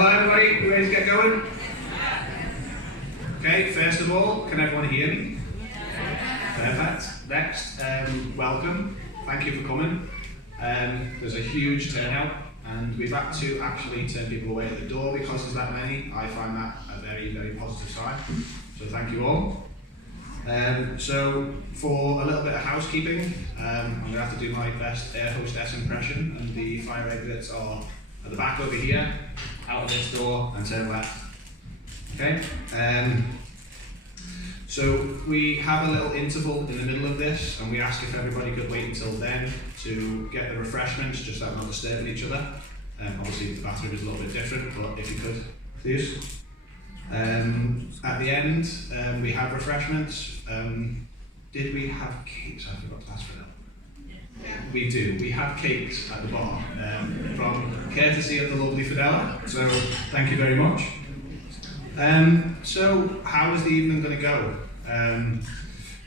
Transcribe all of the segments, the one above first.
Hello everybody, you ready to get going? Okay, first of all, can everyone hear me? Perfect. Next, welcome. Thank you for coming. There's a huge turnout and we've had to actually turn people away at the door because there's that many. I find that a very, very positive sign. So thank you all. So for a little bit of housekeeping, I'm going to have to do my best air hostess impression, and the fire exits are at the back over here, out of this door and turn left. Okay. So we have a little interval in the middle of this, and we ask if everybody could wait until then to get the refreshments, just so we're not disturbing each other. Obviously the bathroom is a little bit different, but if you could, please. At the end, we have refreshments. Did we have cakes? I forgot to ask for that. Yeah. We do. We have cakes at the bar from courtesy of the lovely Fidela. So thank you very much. So how is the evening going to go?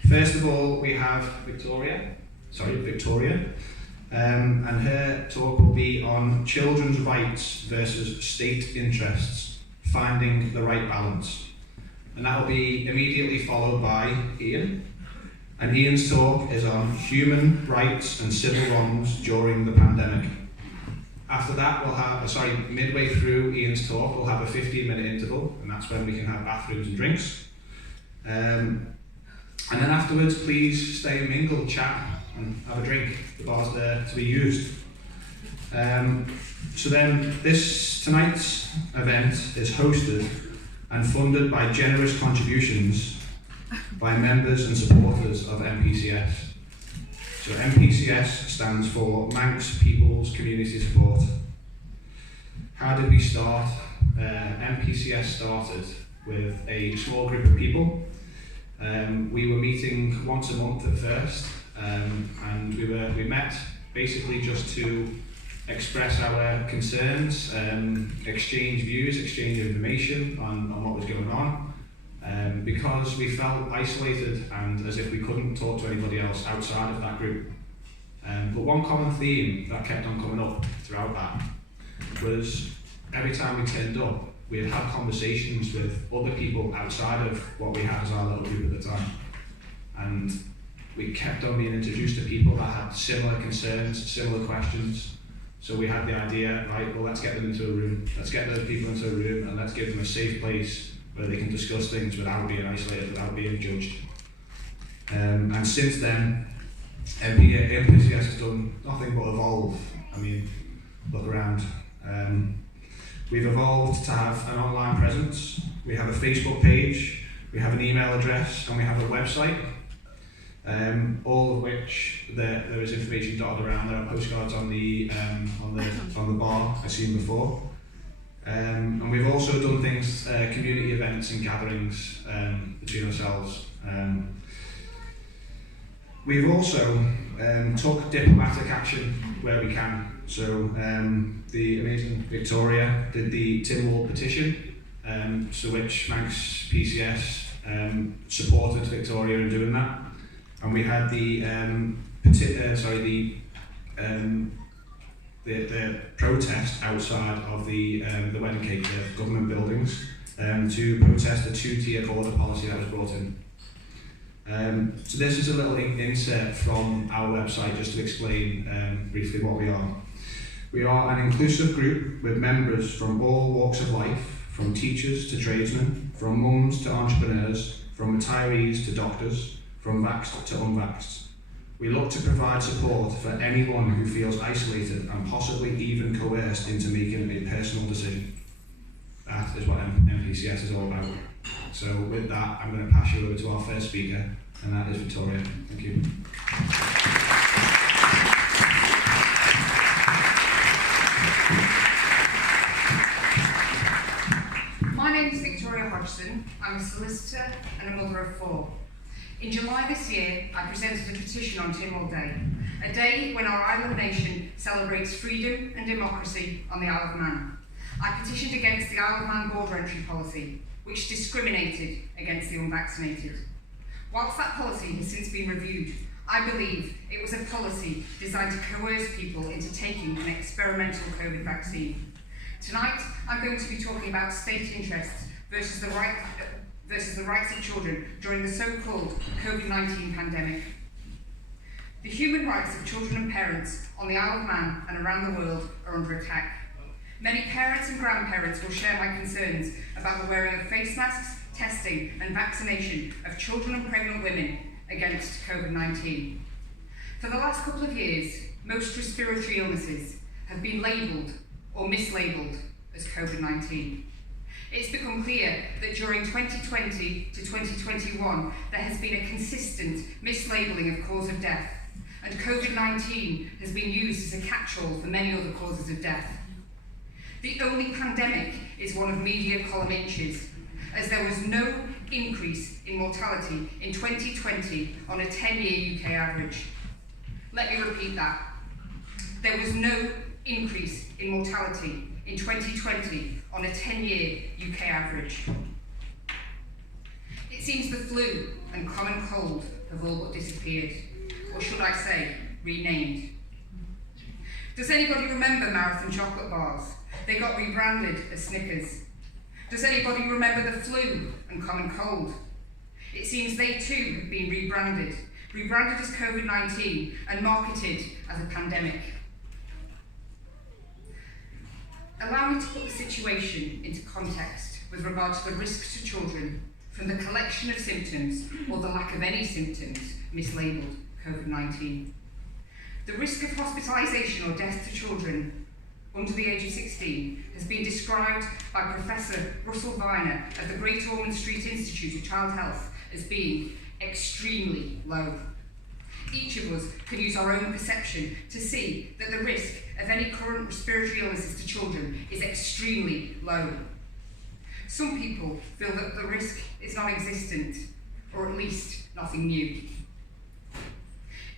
First of all, we have Victoria, and her talk will be on children's rights versus state interests, finding the right balance. And that will be immediately followed by Ian. And Ian's talk is on human rights and civil wrongs during the pandemic. After that, we'll have, midway through Ian's talk, we'll have a 15-minute interval, and that's when we can have bathrooms and drinks. And then afterwards, please stay and mingle, chat, and have a drink. The bar's there to be used. So then, tonight's event is hosted and funded by generous contributions by members and supporters of MPCS. So MPCS stands for Manx People's Community Support. How did we start? MPCS started with a small group of people. We were meeting once a month at first, and we met basically just to express our concerns, exchange views, exchange information on what was going on. Because we felt isolated and as if we couldn't talk to anybody else outside of that group. But one common theme that kept on coming up throughout that was every time we turned up, we'd have conversations with other people outside of what we had as our little group at the time. And we kept on being introduced to people that had similar concerns, similar questions. So we had the idea, right, well, let's get them into a room. Let's get those people into a room and let's give them a safe place where they can discuss things without being isolated, without being judged. And since then, MPCS has done nothing but evolve. I mean, look around. We've evolved to have an online presence. We have a Facebook page, we have an email address, and we have a website. All of which there is information dotted around. There are postcards on the bar I've seen before. And we've also done things, community events and gatherings between ourselves. We've also took diplomatic action where we can. So the amazing Victoria did the Tynwald Petition, so which Manx PCS supported Victoria in doing that. And we had the protest outside of the wedding cake, the government buildings, to protest the two-tier border policy that was brought in. So this is a little insert from our website just to explain briefly what we are. We are an inclusive group with members from all walks of life, from teachers to tradesmen, from mums to entrepreneurs, from retirees to doctors, from vaxxed to unvaxxed. We look to provide support for anyone who feels isolated and possibly even coerced into making a personal decision. That is what MPCS is all about. So with that, I'm going to pass you over to our first speaker, and that is Victoria. Thank you. My name is Victoria Hodgson. I'm a solicitor and a mother of 4. In July this year, I presented a petition on Tynwald Day, a day when our island nation celebrates freedom and democracy on the Isle of Man. I petitioned against the Isle of Man border entry policy, which discriminated against the unvaccinated. Whilst that policy has since been reviewed, I believe it was a policy designed to coerce people into taking an experimental COVID vaccine. Tonight, I'm going to be talking about state interests versus the rights of children during the so-called COVID-19 pandemic. The human rights of children and parents on the Isle of Man and around the world are under attack. Many parents and grandparents will share my concerns about the wearing of face masks, testing and vaccination of children and pregnant women against COVID-19. For the last couple of years, most respiratory illnesses have been labelled or mislabelled as COVID-19. It's become clear that during 2020 to 2021, there has been a consistent mislabelling of cause of death, and COVID-19 has been used as a catch-all for many other causes of death. The only pandemic is one of media column inches, as there was no increase in mortality in 2020 on a 10-year UK average. Let me repeat that. There was no increase in mortality in 2020 on a 10-year UK average. It seems the flu and common cold have all but disappeared, or should I say, renamed. Does anybody remember marathon chocolate bars? They got rebranded as Snickers. Does anybody remember the flu and common cold? It seems they too have been rebranded as COVID-19 and marketed as a pandemic. Allow me to put the situation into context with regard to the risks to children from the collection of symptoms or the lack of any symptoms mislabelled COVID-19. The risk of hospitalisation or death to children under the age of 16 has been described by Professor Russell Viner of the Great Ormond Street Institute of Child Health as being extremely low. Each of us can use our own perception to see that the risk of any current respiratory illnesses to children is extremely low. Some people feel that the risk is non-existent, or at least nothing new.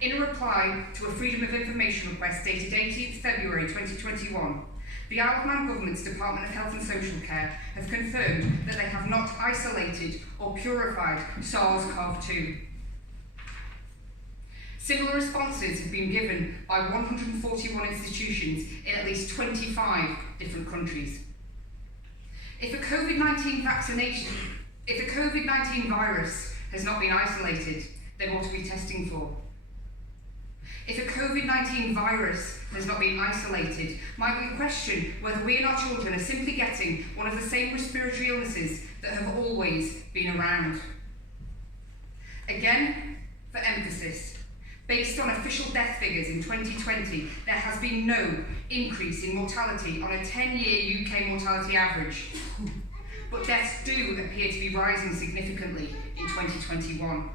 In a reply to a Freedom of Information request dated 18th February 2021, the Isle of Man Government's Department of Health and Social Care have confirmed that they have not isolated or purified SARS-CoV-2. Similar responses have been given by 141 institutions in at least 25 different countries. If a COVID-19 virus has not been isolated, then what are we testing for? If a COVID-19 virus has not been isolated, might we question whether we and our children are simply getting one of the same respiratory illnesses that have always been around? Again, for emphasis, based on official death figures in 2020, there has been no increase in mortality on a 10-year UK mortality average. But deaths do appear to be rising significantly in 2021.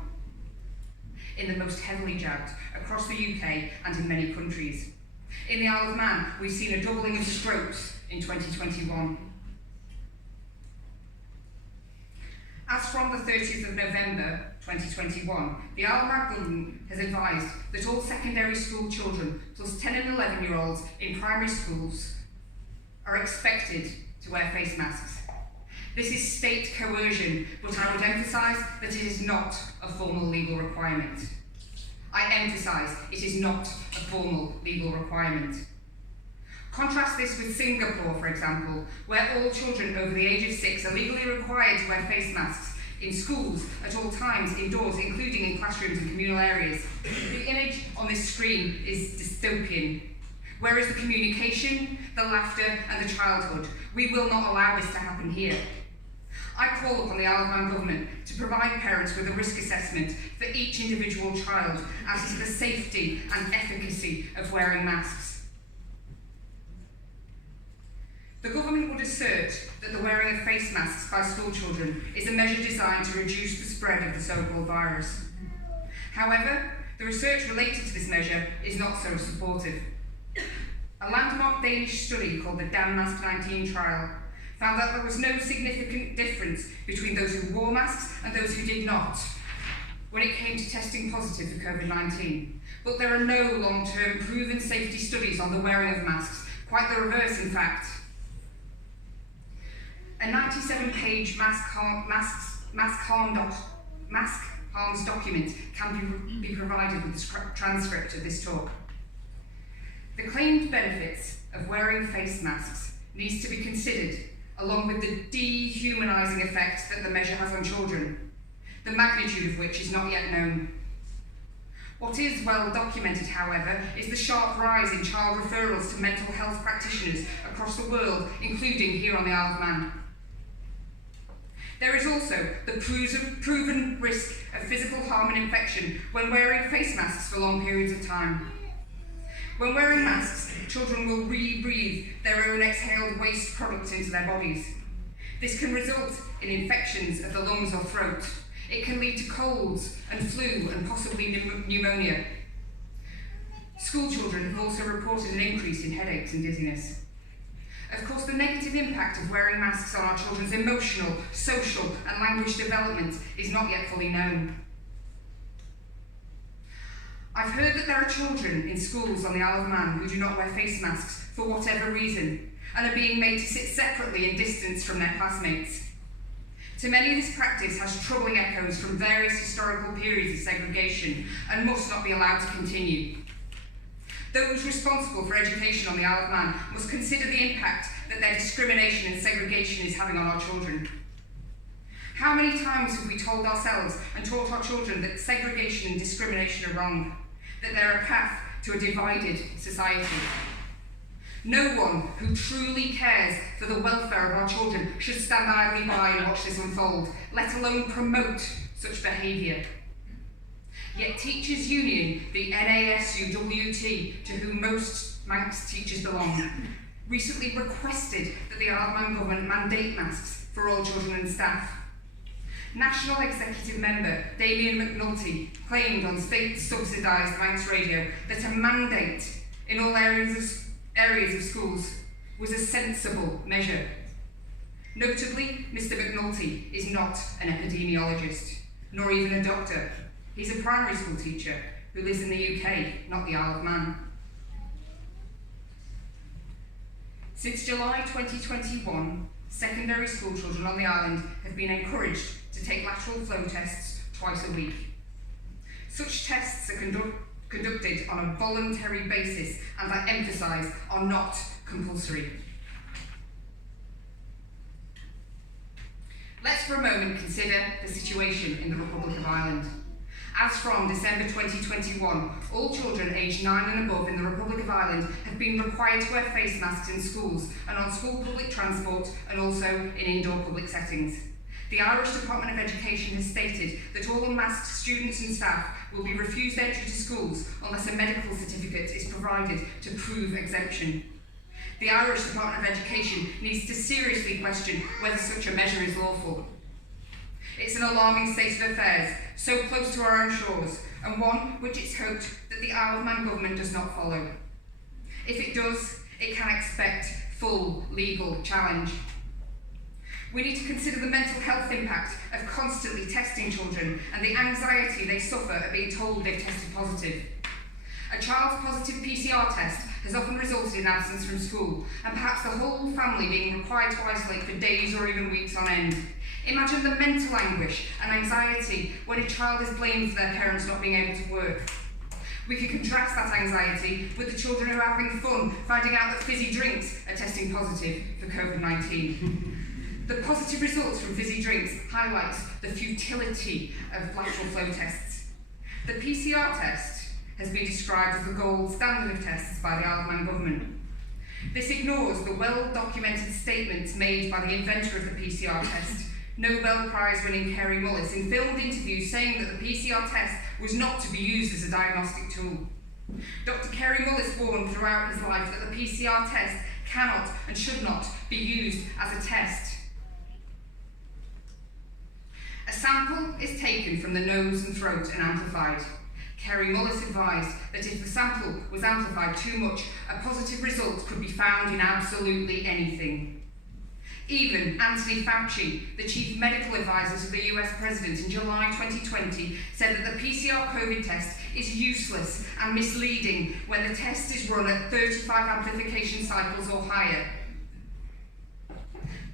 In the most heavily jabbed across the UK and in many countries. In the Isle of Man, we've seen a doubling of strokes in 2021. As from the 30th of November 2021, the Isle of Man Government has advised that all secondary school children plus 10 and 11-year-olds in primary schools are expected to wear face masks. This is state coercion, but I would emphasise that it is not a formal legal requirement. I emphasise it is not a formal legal requirement. Contrast this with Singapore, for example, where all children over the age of 6 are legally required to wear face masks in schools at all times, indoors, including in classrooms and communal areas. The image on this screen is dystopian. Where is the communication, the laughter and the childhood? We will not allow this to happen here. I call upon the Isle of Man Government to provide parents with a risk assessment for each individual child as to the safety and efficacy of wearing masks. The government would assert that the wearing of face masks by school children is a measure designed to reduce the spread of the so-called virus. However, the research related to this measure is not so supportive. A landmark Danish study called the Dan-Mask-19 trial found that there was no significant difference between those who wore masks and those who did not when it came to testing positive for COVID-19. But there are no long-term proven safety studies on the wearing of masks, quite the reverse in fact. A 97-page mask harms document can be provided with the transcript of this talk. The claimed benefits of wearing face masks needs to be considered, along with the dehumanising effect that the measure has on children, the magnitude of which is not yet known. What is well documented, however, is the sharp rise in child referrals to mental health practitioners across the world, including here on the Isle of Man. There is also the proven risk of physical harm and infection when wearing face masks for long periods of time. When wearing masks, children will re-breathe their own exhaled waste products into their bodies. This can result in infections of the lungs or throat. It can lead to colds and flu and possibly pneumonia. School children have also reported an increase in headaches and dizziness. Of course, the negative impact of wearing masks on our children's emotional, social and language development is not yet fully known. I've heard that there are children in schools on the Isle of Man who do not wear face masks for whatever reason and are being made to sit separately and distanced from their classmates. To many, this practice has troubling echoes from various historical periods of segregation and must not be allowed to continue. Those responsible for education on the Isle of Man must consider the impact that their discrimination and segregation is having on our children. How many times have we told ourselves and taught our children that segregation and discrimination are wrong, that they're a path to a divided society? No one who truly cares for the welfare of our children should stand idly by and watch this unfold, let alone promote such behaviour. Yet Teachers Union, the NASUWT, to whom most Manx teachers belong, recently requested that the Isle of Man government mandate masks for all children and staff. National Executive Member Damien McNulty claimed on state-subsidised Manx radio that a mandate in all areas of schools was a sensible measure. Notably, Mr McNulty is not an epidemiologist, nor even a doctor. He's a primary school teacher who lives in the UK, not the Isle of Man. Since July 2021, secondary school children on the island have been encouraged to take lateral flow tests twice a week. Such tests are conducted on a voluntary basis and, I emphasise, are not compulsory. Let's for a moment consider the situation in the Republic of Ireland. As from December 2021, all children aged 9 and above in the Republic of Ireland have been required to wear face masks in schools and on school public transport and also in indoor public settings. The Irish Department of Education has stated that all unmasked students and staff will be refused entry to schools unless a medical certificate is provided to prove exemption. The Irish Department of Education needs to seriously question whether such a measure is lawful. It's an alarming state of affairs, so close to our own shores, and one which it's hoped that the Isle of Man government does not follow. If it does, it can expect full legal challenge. We need to consider the mental health impact of constantly testing children and the anxiety they suffer at being told they've tested positive. A child's positive PCR test has often resulted in absence from school, and perhaps the whole family being required to isolate for days or even weeks on end. Imagine the mental anguish and anxiety when a child is blamed for their parents not being able to work. We can contrast that anxiety with the children who are having fun finding out that fizzy drinks are testing positive for COVID-19. The positive results from fizzy drinks highlights the futility of lateral flow tests. The PCR test has been described as the gold standard of tests by the Isle of Man government. This ignores the well-documented statements made by the inventor of the PCR test, Nobel Prize-winning Kerry Mullis, in filmed interviews saying that the PCR test was not to be used as a diagnostic tool. Dr. Kerry Mullis warned throughout his life that the PCR test cannot and should not be used as a test. A sample is taken from the nose and throat and amplified. Kerry Mullis advised that if the sample was amplified too much, a positive result could be found in absolutely anything. Even Anthony Fauci, the chief medical advisor to the US president in July 2020, said that the PCR COVID test is useless and misleading when the test is run at 35 amplification cycles or higher.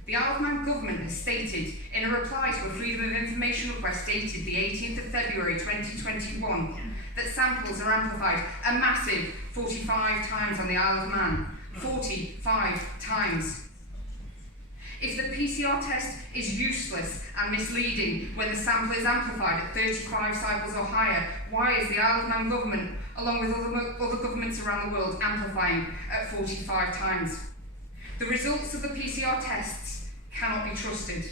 The Isle of Man government has stated in a reply to a Freedom of Information request dated the 18th of February 2021 that samples are amplified a massive 45 times on the Isle of Man. 45 times. If the PCR test is useless and misleading when the sample is amplified at 35 cycles or higher, why is the Isle of Man government, along with other governments around the world, amplifying at 45 times? The results of the PCR tests cannot be trusted.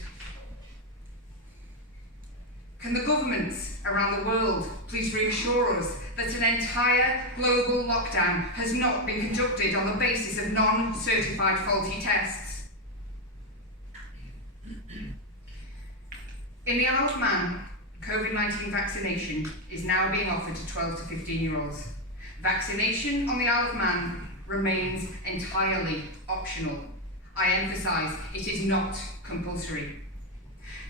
Can the governments around the world please reassure us that an entire global lockdown has not been conducted on the basis of non-certified faulty tests? In the Isle of Man, COVID-19 vaccination is now being offered to 12 to 15-year-olds. Vaccination on the Isle of Man remains entirely optional. I emphasise, it is not compulsory.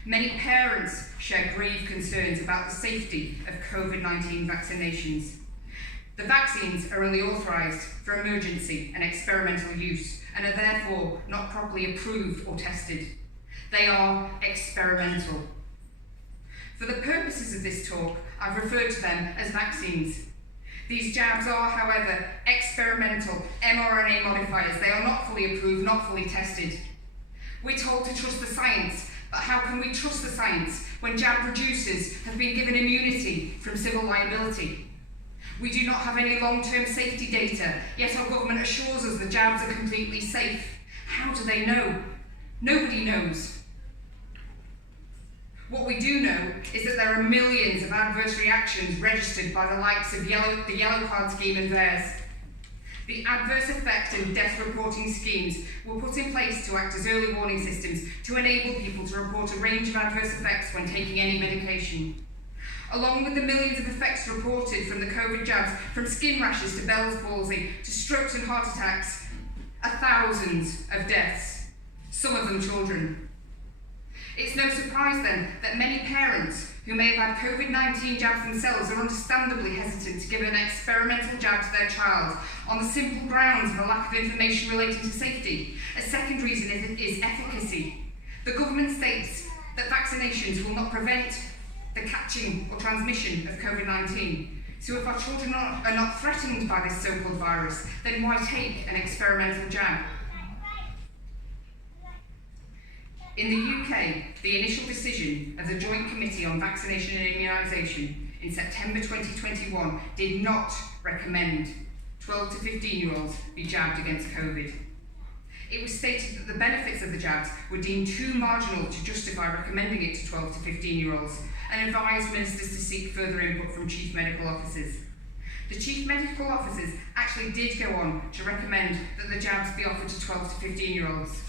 Many parents share grave concerns about the safety of COVID-19 vaccinations. The vaccines are only authorised for emergency and experimental use and are therefore not properly approved or tested. They are experimental. For the purposes of this talk, I've referred to them as vaccines. These jabs are, however, experimental mRNA modifiers. They are not fully approved, not fully tested. We're told to trust the science, but how can we trust the science when jab producers have been given immunity from civil liability? We do not have any long-term safety data, yet our government assures us the jabs are completely safe. How do they know? Nobody knows. What we do know is that there are millions of adverse reactions registered by the likes of the Yellow Card scheme and theirs. The adverse effect and death reporting schemes were put in place to act as early warning systems to enable people to report a range of adverse effects when taking any medication. Along with the millions of effects reported from the COVID jabs, from skin rashes to Bell's palsy to strokes and heart attacks, are thousands of deaths, some of them children. It's no surprise then that many parents who may have had COVID-19 jabs themselves are understandably hesitant to give an experimental jab to their child on the simple grounds of a lack of information relating to safety. A second reason is efficacy. The government states that vaccinations will not prevent the catching or transmission of COVID-19. So if our children are not threatened by this so-called virus, then why take an experimental jab? In the UK, the initial decision of the Joint Committee on Vaccination and Immunisation in September 2021 did not recommend 12 to 15-year-olds be jabbed against COVID. It was stated that the benefits of the jabs were deemed too marginal to justify recommending it to 12 to 15-year-olds and advised ministers to seek further input from chief medical officers. The chief medical officers actually did go on to recommend that the jabs be offered to 12 to 15-year-olds.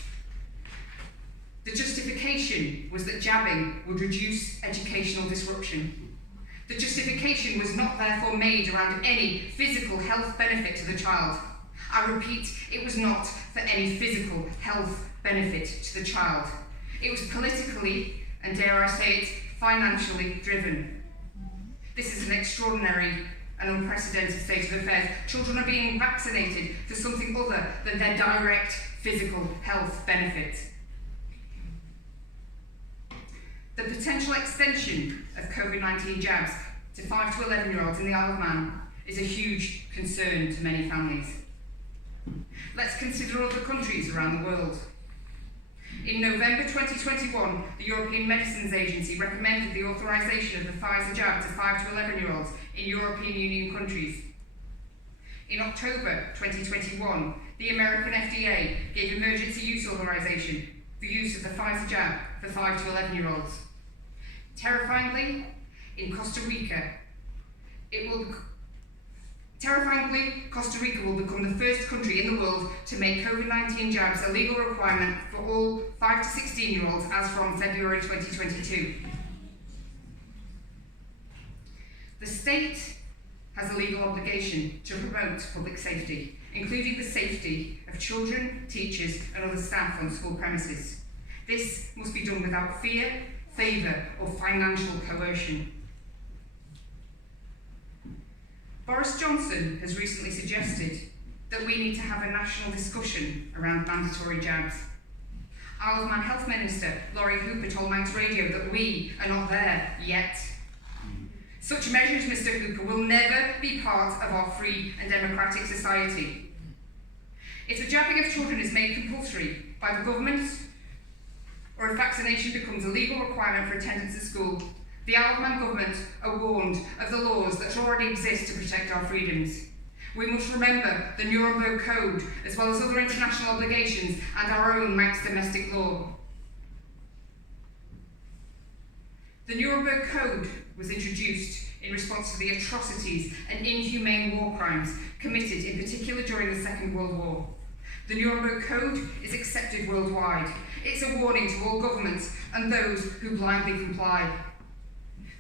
The justification was that jabbing would reduce educational disruption. The justification was not therefore made around any physical health benefit to the child. I repeat, it was not for any physical health benefit to the child. It was politically, and dare I say it, financially driven. This is an extraordinary and unprecedented state of affairs. Children are being vaccinated for something other than their direct physical health benefit. The potential extension of COVID-19 jabs to 5 to 11-year-olds in the Isle of Man is a huge concern to many families. Let's consider other countries around the world. In November 2021, the European Medicines Agency recommended the authorisation of the Pfizer jab to 5 to 11-year-olds in European Union countries. In October 2021, the American FDA gave emergency use authorisation for use of the Pfizer jab for 5 to 11-year-olds. Terrifyingly, in Costa Rica, Costa Rica will become the first country in the world to make COVID-19 jabs a legal requirement for all 5 to 16-year-olds as from February 2022. The state has a legal obligation to promote public safety, including the safety of children, teachers and other staff on school premises. This must be done without fear, favour or financial coercion. Boris Johnson has recently suggested that we need to have a national discussion around mandatory jabs. Isle of Man Health Minister Laurie Hooper told Manx Radio that we are not there yet. Such measures, Mr Hooper, will never be part of our free and democratic society. If the jabbing of children is made compulsory by the government, or if vaccination becomes a legal requirement for attendance at school, the Isle of Man government are warned of the laws that already exist to protect our freedoms. We must remember the Nuremberg Code, as well as other international obligations and our own Manx domestic law. The Nuremberg Code was introduced in response to the atrocities and inhumane war crimes committed in particular during the Second World War. The Nuremberg Code is accepted worldwide. It's a warning to all governments and those who blindly comply.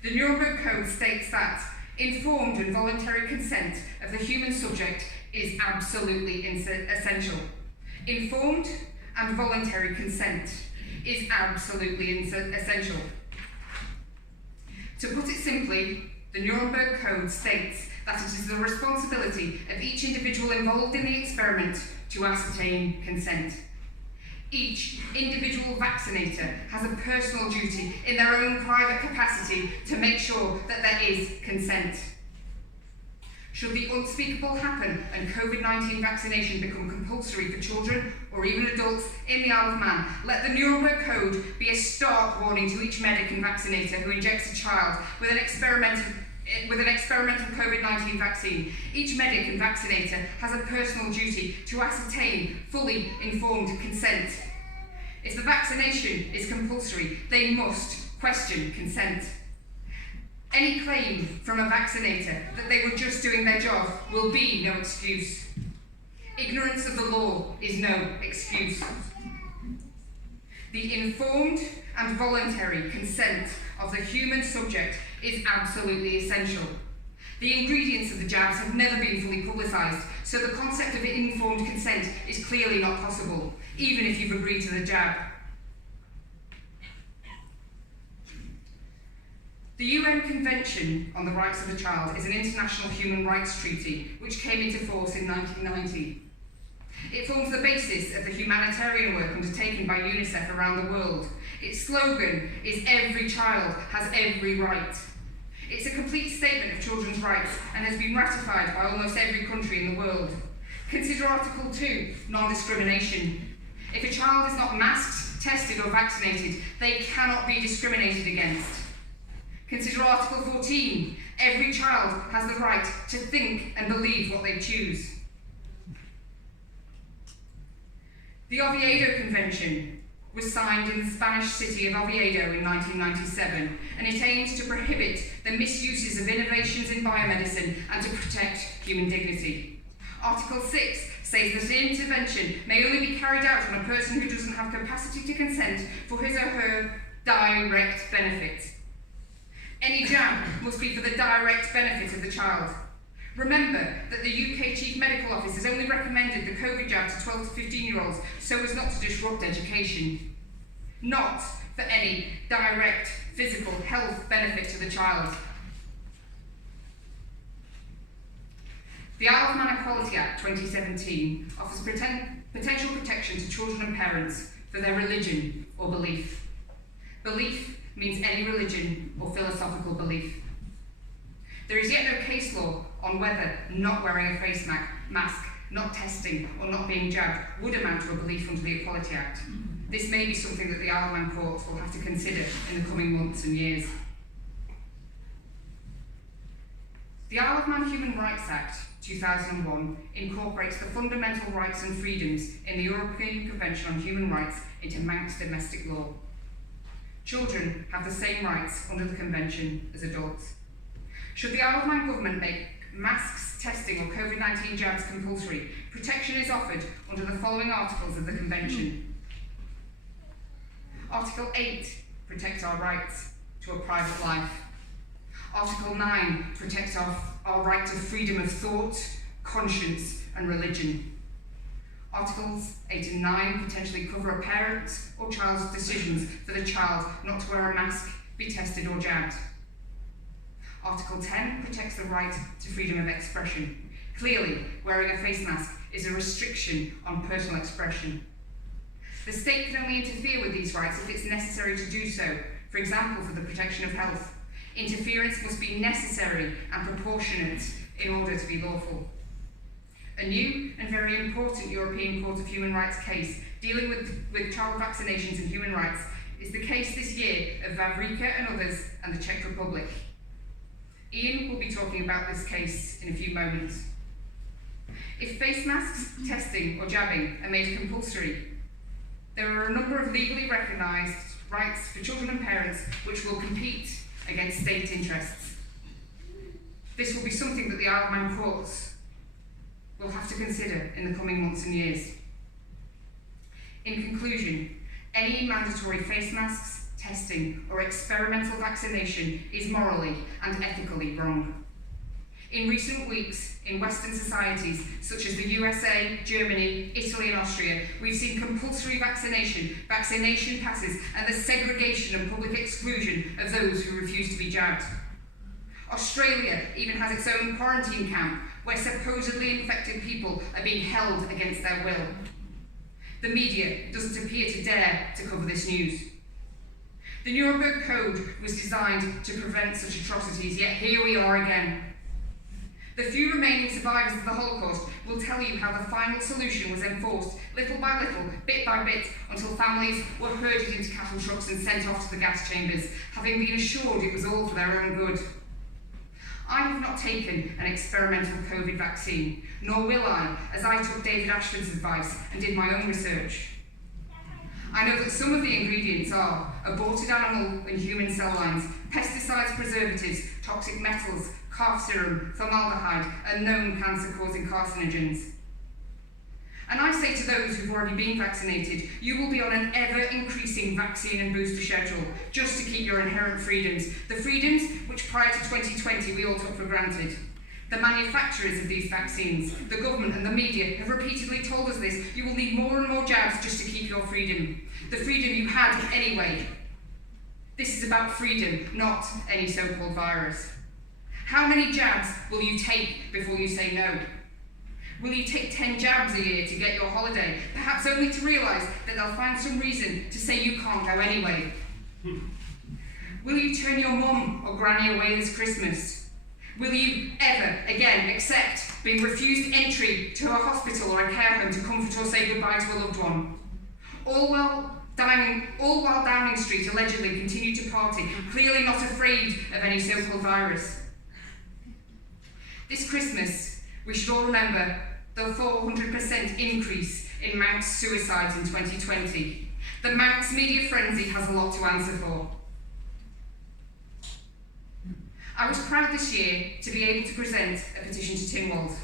The Nuremberg Code states that informed and voluntary consent of the human subject is absolutely essential. Informed and voluntary consent is absolutely essential. To put it simply, the Nuremberg Code states that it is the responsibility of each individual involved in the experiment to ascertain consent. Each individual vaccinator has a personal duty in their own private capacity to make sure that there is consent. Should the unspeakable happen and COVID-19 vaccination become compulsory for children or even adults in the Isle of Man, let the Nuremberg Code be a stark warning to each medic and vaccinator who injects a child with an experimental COVID-19 vaccine. Each medic and vaccinator has a personal duty to ascertain fully informed consent. If the vaccination is compulsory, they must question consent. Any claim from a vaccinator that they were just doing their job will be no excuse. Ignorance of the law is no excuse. The informed and voluntary consent of the human subject is absolutely essential. The ingredients of the jabs have never been fully publicised, so the concept of informed consent is clearly not possible, even if you've agreed to the jab. The UN Convention on the Rights of the Child is an international human rights treaty which came into force in 1990. It forms the basis of the humanitarian work undertaken by UNICEF around the world. Its slogan is "Every child has every right." It's a complete statement of children's rights and has been ratified by almost every country in the world. Consider Article 2, non-discrimination. If a child is not masked, tested or vaccinated, they cannot be discriminated against. Consider Article 14, every child has the right to think and believe what they choose. The Oviedo Convention was signed in the Spanish city of Oviedo in 1997, and it aims to prohibit the misuses of innovations in biomedicine and to protect human dignity. Article 6 says that an intervention may only be carried out on a person who doesn't have capacity to consent for his or her direct benefit. Any jab must be for the direct benefit of the child. Remember that the UK Chief Medical Office has only recommended the COVID jab to 12 to 15-year-olds so as not to disrupt education, not for any direct physical health benefit to the child. The Isle of Man Equality Act 2017 offers potential protection to children and parents for their religion or belief. Belief means any religion or philosophical belief. There is yet no case law on whether not wearing a face mask, not testing, or not being jabbed would amount to a belief under the Equality Act. This may be something that the Isle of Man courts will have to consider in the coming months and years. The Isle of Man Human Rights Act 2001 incorporates the fundamental rights and freedoms in the European Convention on Human Rights into Manx domestic law. Children have the same rights under the Convention as adults. Should the Isle of Man government make masks, testing or COVID-19 jabs compulsory, protection is offered under the following articles of the Convention. Article 8 protects our rights to a private life. Article 9 protects our right to freedom of thought, conscience and religion. Articles 8 and 9 potentially cover a parent's or child's decisions for the child not to wear a mask, be tested or jabbed. Article 10 protects the right to freedom of expression. Clearly, wearing a face mask is a restriction on personal expression. The state can only interfere with these rights if it's necessary to do so, for example, for the protection of health. Interference must be necessary and proportionate in order to be lawful. A new and very important European Court of Human Rights case dealing with child vaccinations and human rights is the case this year of Vavrika and others and the Czech Republic. Ian will be talking about this case in a few moments. If face masks, testing or jabbing are made compulsory, there are a number of legally recognised rights for children and parents which will compete against state interests. This will be something that the Isle of Man courts will have to consider in the coming months and years. In conclusion, any mandatory face masks, testing or experimental vaccination is morally and ethically wrong. In recent weeks, in Western societies such as the USA, Germany, Italy and Austria, we've seen compulsory vaccination passes and the segregation and public exclusion of those who refuse to be jabbed. Australia even has its own quarantine camp where supposedly infected people are being held against their will. The media doesn't appear to dare to cover this news. The Nuremberg Code was designed to prevent such atrocities, yet here we are again. The few remaining survivors of the Holocaust will tell you how the final solution was enforced little by little, bit by bit, until families were herded into cattle trucks and sent off to the gas chambers, having been assured it was all for their own good. I have not taken an experimental COVID vaccine, nor will I, as I took David Ashton's advice and did my own research. I know that some of the ingredients are aborted animal and human cell lines, pesticides, preservatives, toxic metals, calf serum, formaldehyde, and known cancer-causing carcinogens. And I say to those who've already been vaccinated, you will be on an ever-increasing vaccine and booster schedule, just to keep your inherent freedoms, the freedoms which prior to 2020 we all took for granted. The manufacturers of these vaccines, the government and the media have repeatedly told us this. You will need more and more jabs just to keep your freedom. The freedom you had anyway. This is about freedom, not any so-called virus. How many jabs will you take before you say no? Will you take 10 jabs a year to get your holiday, perhaps only to realise that they'll find some reason to say you can't go anyway? Will you turn your mum or granny away this Christmas? Will you ever again accept being refused entry to a hospital or a care home to comfort or say goodbye to a loved one? All while Downing Street allegedly continued to party, clearly not afraid of any so-called virus. This Christmas, we should all remember the 400% increase in Manx suicides in 2020. The Manx media frenzy has a lot to answer for. I was proud this year to be able to present a petition to Tynwald.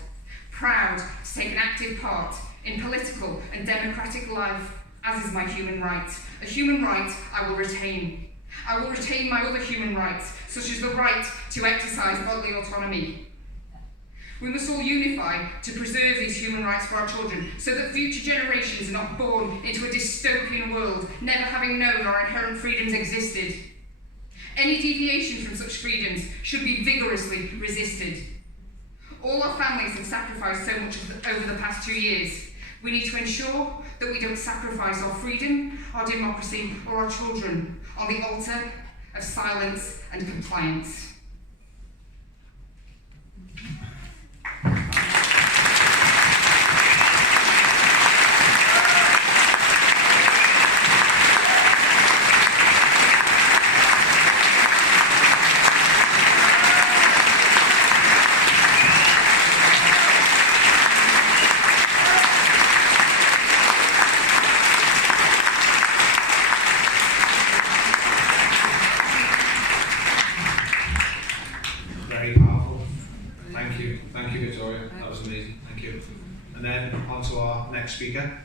Proud to take an active part in political and democratic life, as is my human right. A human right I will retain. I will retain my other human rights, such as the right to exercise bodily autonomy. We must all unify to preserve these human rights for our children, so that future generations are not born into a dystopian world, never having known our inherent freedoms existed. Any deviation from such freedoms should be vigorously resisted. All our families have sacrificed so much over the past 2 years. We need to ensure that we don't sacrifice our freedom, our democracy, or our children on the altar of silence and compliance. Very powerful. Thank you, Victoria. That was amazing. Thank you. And then on to our next speaker.